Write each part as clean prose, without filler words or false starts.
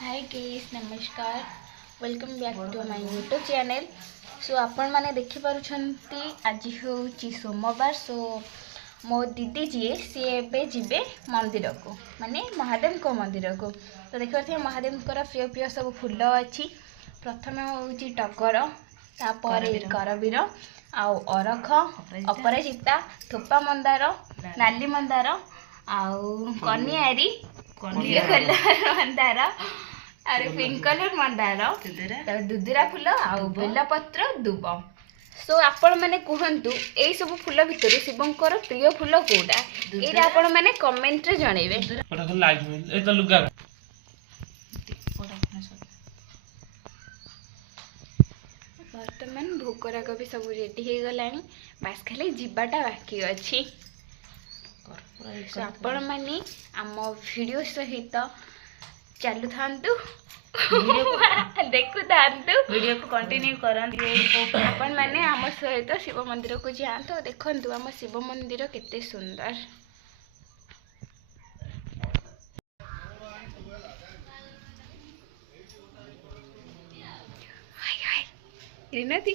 हाय guys नमस्कार welcome back to my YouTube channel. So आपण मैंने देखिपुंट आज हूँ सोमवार। सो मो दीदी जी सी ए जीवे मंदिर को माने महादेव को मंदिर को। तो देखिए महादेव प्रिय प्रिय सब फूल अच्छी। प्रथम हूँ टगर तापर करवीर आउ अरख अपराजिता थोपा मंदार नाली मंदार आउ कनियारी कलर मंदार और पिंक कलर मंदार दुदुरा फूल आउ बेलपत्र दुब। सो आपण मैंने कहतु यही सब फूल भितर शिवंकर प्रिय फूल कोटा ये आपण मैंने कमेंट रे जणेबे। बर्तमान भोकराग भी सब रेडी हो गलानी बास खाली जीवाटा बाकी अच्छी। आपण मैंने आम वीडियो सहित चलु था देखु था वीडियो को कंटिन्यू करंतु आपण मैंने आम सहित शिव मंदिर को जातु देखु आम शिव मंदिर केते सुंदर। रिनाती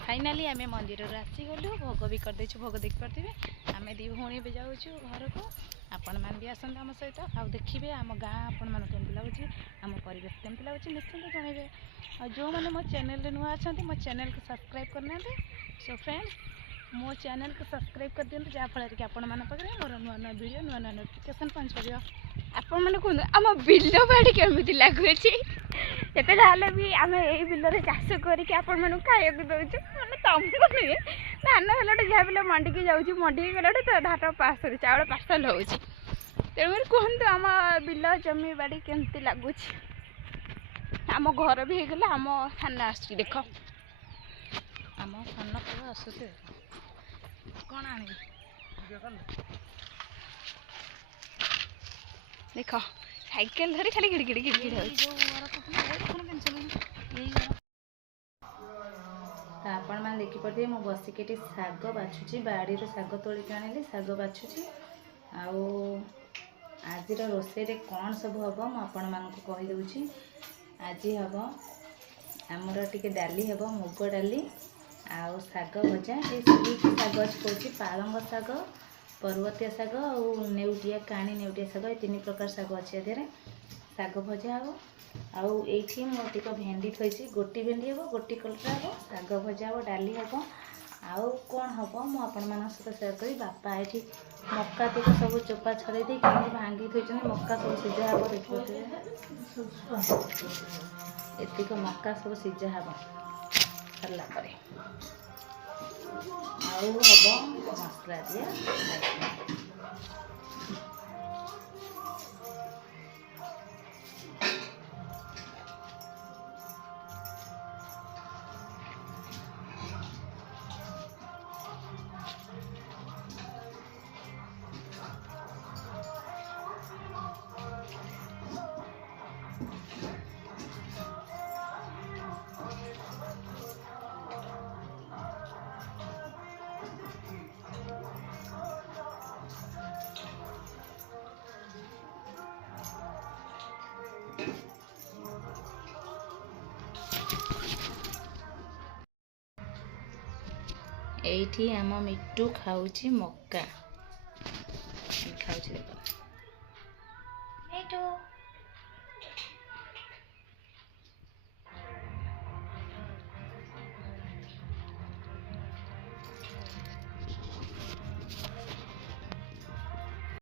फाइनाली आम मंदिर आसीगलु भोग भी करदे भोग देख पारे आम दी भौणी भी जाऊँ घर को। आपण मैंने भी आसते आम सहित आ देखिए आम गाँ आपण मन केमती लगुच आम परिवेश केमती लगुच निश्चिंत जनइबे। जो मैंने मो चैनल नुआ अच्छा मो चैनल को सब्सक्राइब करना। सो फ्रेंड्स मो चैनल को सब्सक्राइब कर दिखाँ जहाँफल कि आपण मन पाखे मोर नुआ नुआ वीडियो नुआ नुआ नोटिफिकेशन पहुँच पार। आपण मैंने कहूँ आम बिल बाड़ी केमती लगुच जिते जहाँ भी आम यही बिल चाष करके आपण मानू खाया दौचु मैंने तुमको नुहे धान गलाटे जहाँ भी मंडी की जाऊँ मंडी की गलाटे तो धान पार्सल चाउल पार्सल हो तेणुकर कहतु आम बिल जमी बाड़ी केमती लगुच। आम घर भी होगला आम थाना आस देख आम थाना पूरा आसुचे कौन आने देख साइकेल धरी खाली गिड़गिड़ी गिड़गिड़ी आपण मैंने देखिपे मु बसिके शाग बाछुची बाड़ी शाग तोलिक आनी शाग बाछुची। आज रोषे कौन सब हम आपण मानक कहीदे। आज हम आमर टे डाली हम मुग डाली आउ शाग भजा ये शाग कौच पालंग शाग पर्वतिया शाग और नेउटिया काणी नेउटिया शाग ये 3 प्रकार शाग अच्छे शाग भजा हम आउ ये मोटिक भेंडी थी गोटी भेंडी हम गोटी कलरा हम शाग भजा हम डाली हम ଆଉ କ'ଣ ହେବ ମୁଁ ଆପଣମାନଙ୍କ ସହିତ ସେୟାର କରି ବାପା ଏଠି ମକା ତିକ ସବୁ ଚୋପା ଛଡ଼େଇ ଦେଇ କେମିତି ଭାଙ୍ଗି ଥୋଇଛନ୍ତି। ମକା ସବୁ ସିଝା ହେବ ଦେଖିପାରୁଥିବେ। ଏତିକ ମକା ସବୁ ସିଝା ହେବ ସରିଲା ପରେ ଆଉ ହେବ ମସଲା ଦିଆ ଖାଇବା। ଏଇଠି ଆମ ମିଟୁ ଖାଉଛି ମକା ଖାଉଛି ଦେଖ ମିଟୁ।